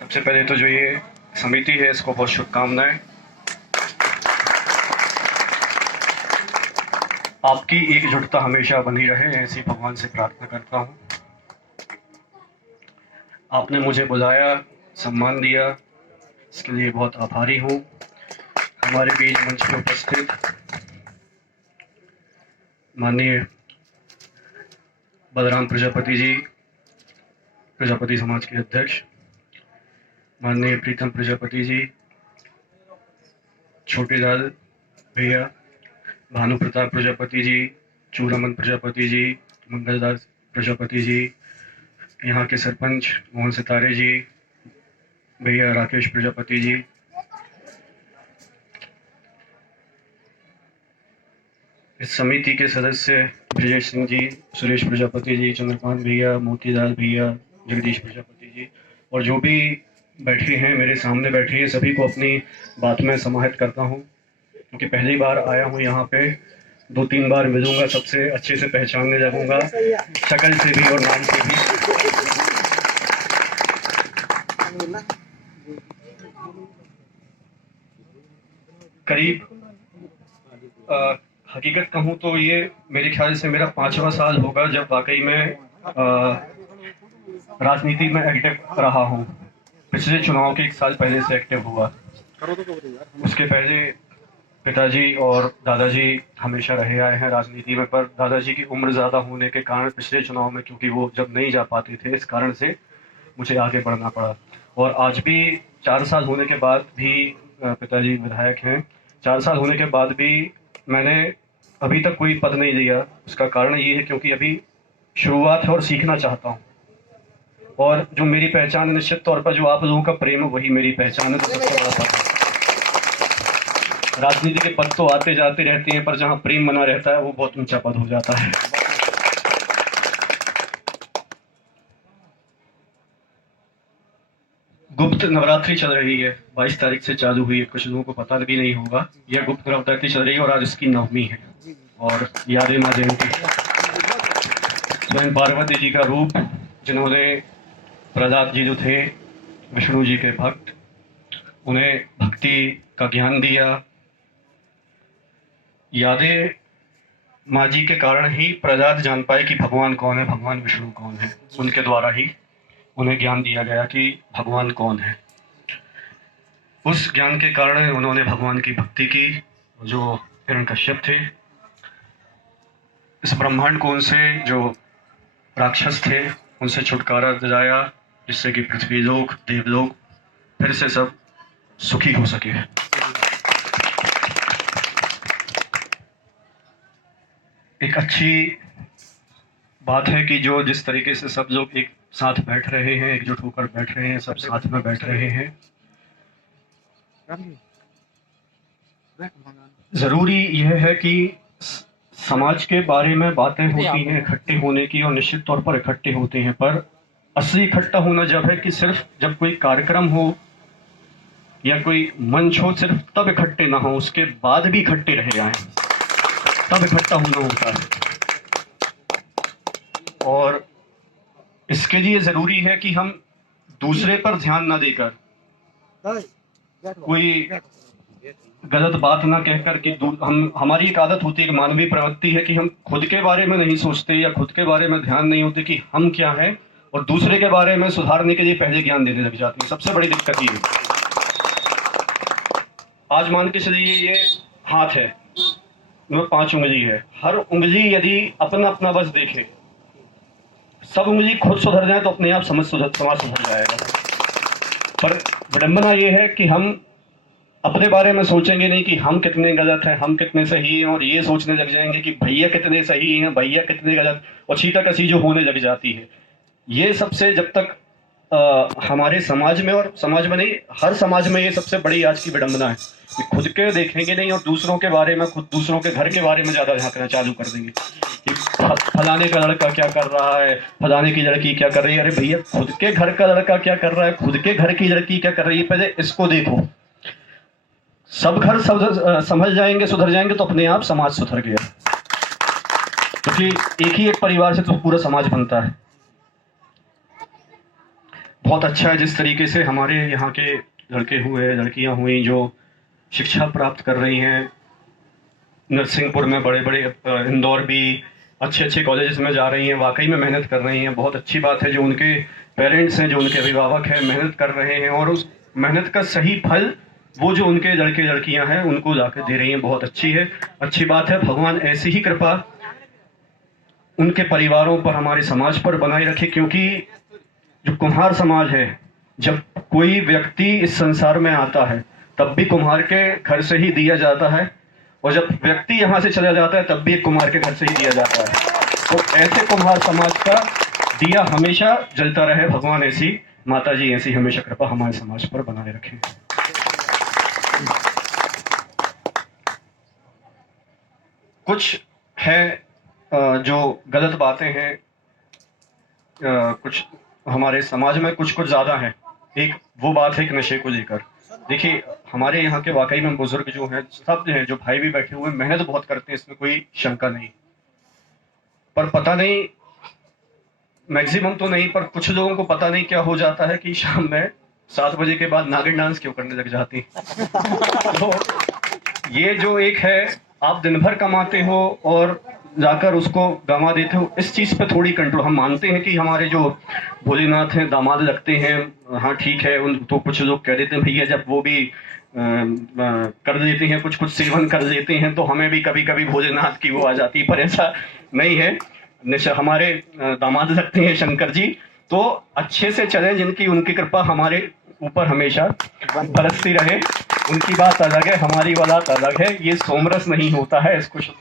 सबसे पहले तो जो ये समिति है इसको बहुत शुभकामनाएं। आपकी एकजुटता हमेशा बनी रहे, ऐसी भगवान से प्रार्थना करता हूँ। आपने मुझे बुलाया, सम्मान दिया, इसके लिए बहुत आभारी हूँ। हमारे बीच मंच पर उपस्थित माननीय बलराम प्रजापति जी, प्रजापति समाज के अध्यक्ष, माननीय प्रीतम प्रजापति जी, छोटे लाल भैया, भानु प्रताप प्रजापति जी, चूड़ामन प्रजापति जी, मंगलदास प्रजापति जी, यहाँ के सरपंच मोहन सितारे जी, भैया राकेश प्रजापति जी, इस समिति के सदस्य ब्रजेश सिंह जी, सुरेश प्रजापति जी, चंद्रकांत भैया, मोतीलाल भैया, जगदीश प्रजापति जी, और जो भी बैठे हैं, मेरे सामने बैठे हैं, सभी को अपनी बात में समाहित करता हूँ, क्योंकि पहली बार आया हूँ यहाँ पे। 2-3 बार मिलूंगा, सबसे अच्छे से पहचानने लगूंगा, शक्ल से भी और नाम से भी। करीब हकीकत कहूँ तो ये मेरे ख्याल से मेरा 5वां साल होगा जब वाकई में राजनीति में एक्टिव रहा हूँ। पिछले चुनाव के 1 साल पहले से एक्टिव हुआ। उसके पहले पिताजी और दादाजी हमेशा रहे आए हैं राजनीति में, पर दादाजी की उम्र ज़्यादा होने के कारण पिछले चुनाव में, क्योंकि वो जब नहीं जा पाते थे, इस कारण से मुझे आगे बढ़ना पड़ा। और आज भी 4 साल होने के बाद भी पिताजी विधायक हैं। 4 साल होने के बाद भी मैंने अभी तक कोई पद नहीं लिया। उसका कारण ये है क्योंकि अभी शुरुआत है और सीखना चाहता हूँ। और जो मेरी पहचान है, निश्चित तौर पर जो आप लोगों का प्रेम है वही मेरी पहचान है, तो सबसे बड़ा पद है। राजनीति के पद तो आते जाते रहते हैं, पर जहाँ प्रेम बना रहता है वो बहुत ऊंचा पद हो जाता है। गुप्त नवरात्रि चल रही है, 22 तारीख से चालू हुई है, कुछ लोगों को पता भी नहीं होगा। यह गुप्त नवरात्रि चल रही है और आज इसकी नवमी है। और यादें माँ जयंती, स्वयं पार्वती जी का रूप, जिन्होंने प्रहलाद जी जो थे विष्णु जी के भक्त, उन्हें भक्ति का ज्ञान दिया। यादें माँ जी के कारण ही प्रहलाद जान पाए कि भगवान कौन है, भगवान विष्णु कौन है। उनके द्वारा ही उन्हें ज्ञान दिया गया कि भगवान कौन है। उस ज्ञान के कारण उन्होंने भगवान की भक्ति की। जो हिरण्यकश्यप थे, इस ब्रह्मांड को उनसे, जो राक्षस थे, उनसे छुटकारा दिलाया, जिससे कि पृथ्वी लोक, देवलोक फिर से सब सुखी हो सके। एक अच्छी बात है कि जो जिस तरीके से सब लोग एक साथ बैठ रहे हैं, एकजुट होकर बैठ रहे हैं, सब साथ में बैठ रहे हैं। जरूरी यह है कि समाज के बारे में बातें होती हैं इकट्ठे होने की, और निश्चित तौर पर इकट्ठे होते हैं, पर असली इकट्ठा होना जब है कि सिर्फ जब कोई कार्यक्रम हो या कोई मंच हो, सिर्फ तब इकट्ठे ना हो, उसके बाद भी इकट्ठे रह जाएं, तब इकट्ठा होना होता है। और इसके लिए जरूरी है कि हम दूसरे पर ध्यान ना देकर, कोई गलत बात ना कहकर कि हमारी एक आदत होती है, एक मानवीय प्रवृत्ति है कि हम खुद के बारे में नहीं सोचते या खुद के बारे में ध्यान नहीं होते कि हम क्या हैं, और दूसरे के बारे में सुधारने के लिए पहले ज्ञान देने लग जाते हैं। सबसे बड़ी दिक्कत ये है। आज मान के चलिए ये हाथ है, 5 उंगली है, हर उंगली यदि अपना अपना बस देखे, सब उंगली खुद सुधर जाए तो अपने आप समाज सुधर जाएगा। पर विडंबना ये है कि हम अपने बारे में सोचेंगे नहीं कि हम कितने गलत हैं, हम कितने सही हैं, और ये सोचने लग जाएंगे कि भैया कितने सही हैं, भैया कितने गलत, और छींटाकसी जो होने लग जाती है। ये सबसे जब तक हमारे समाज में, और समाज में नहीं, हर समाज में ये सबसे बड़ी आज की विडंबना है कि खुद के देखेंगे नहीं और दूसरों के बारे में, खुद दूसरों के घर के बारे में ज्यादा झांकना चालू कर देंगे कि फलाने का लड़का क्या कर रहा है, फलाने की लड़की क्या कर रही है। अरे भैया, खुद के घर का लड़का क्या कर रहा है, खुद के घर की लड़की क्या कर रही है, पहले इसको देखो। सब घर समझ जाएंगे, सुधर जाएंगे तो अपने आप समाज सुधर गया, क्योंकि एक ही एक परिवार से तो पूरा समाज बनता है। बहुत अच्छा है जिस तरीके से हमारे यहाँ के लड़के हुए लड़कियाँ हुई जो शिक्षा प्राप्त कर रही हैं। नरसिंहपुर में बड़े बड़े इंदौर भी अच्छे अच्छे कॉलेजेस में जा रही हैं, वाकई में मेहनत कर रही हैं। बहुत अच्छी बात है जो उनके पेरेंट्स हैं, जो उनके अभिभावक हैं, मेहनत कर रहे हैं और उस मेहनत का सही फल वो जो उनके लड़के लड़कियां हैं उनको लाकर दे रही हैं। बहुत अच्छी है, अच्छी बात है। भगवान ऐसी ही कृपा उनके परिवारों पर, हमारे समाज पर बनाए रखे, क्योंकि जो कुम्हार समाज है, जब कोई व्यक्ति इस संसार में आता है तब भी कुम्हार के घर से ही दिया जाता है, और जब व्यक्ति यहाँ से चला जाता है तब भी एक कुम्हार के घर से ही दिया जाता है। तो ऐसे कुम्हार समाज का दिया हमेशा जलता रहे। भगवान ऐसी, माता जी ऐसी हमेशा कृपा हमारे समाज पर बनाए रखें। कुछ है जो गलत बातें हैं, कुछ हमारे समाज में कुछ ज्यादा है। एक वो बात है कि नशे को लेकर, देखिए हमारे यहाँ के वाकई में बुजुर्ग जो हैं, सब हैं, जो भाई भी बैठे हुए मेहनत बहुत करते हैं, इसमें कोई शंका नहीं। पर पता नहीं, मैक्सिमम तो नहीं, पर कुछ लोगों को पता नहीं क्या हो जाता है कि शाम में 7 बजे के बाद नागिन डांस क्यों करने लग जाती। तो ये जो एक है, आप दिन भर कमाते हो और जाकर उसको गंवा देते हो, इस चीज पे थोड़ी कंट्रोल। हम मानते हैं कि हमारे जो भोलेनाथ हैं दामाद लगते हैं, हाँ ठीक है, उन तो कुछ लोग कह देते हैं भैया जब वो भी कर देते हैं, कुछ सेवन कर देते हैं तो हमें भी कभी कभी भोलेनाथ की वो आ जाती है, पर ऐसा नहीं है। हमारे दामाद लगते हैं शंकर जी, तो अच्छे से चले, जिनकी उनकी कृपा हमारे ऊपर हमेशा बरसती रहे। उनकी बात अलग है, हमारी बात अलग है। ये सोमरस नहीं होता है, इसको शुद्ध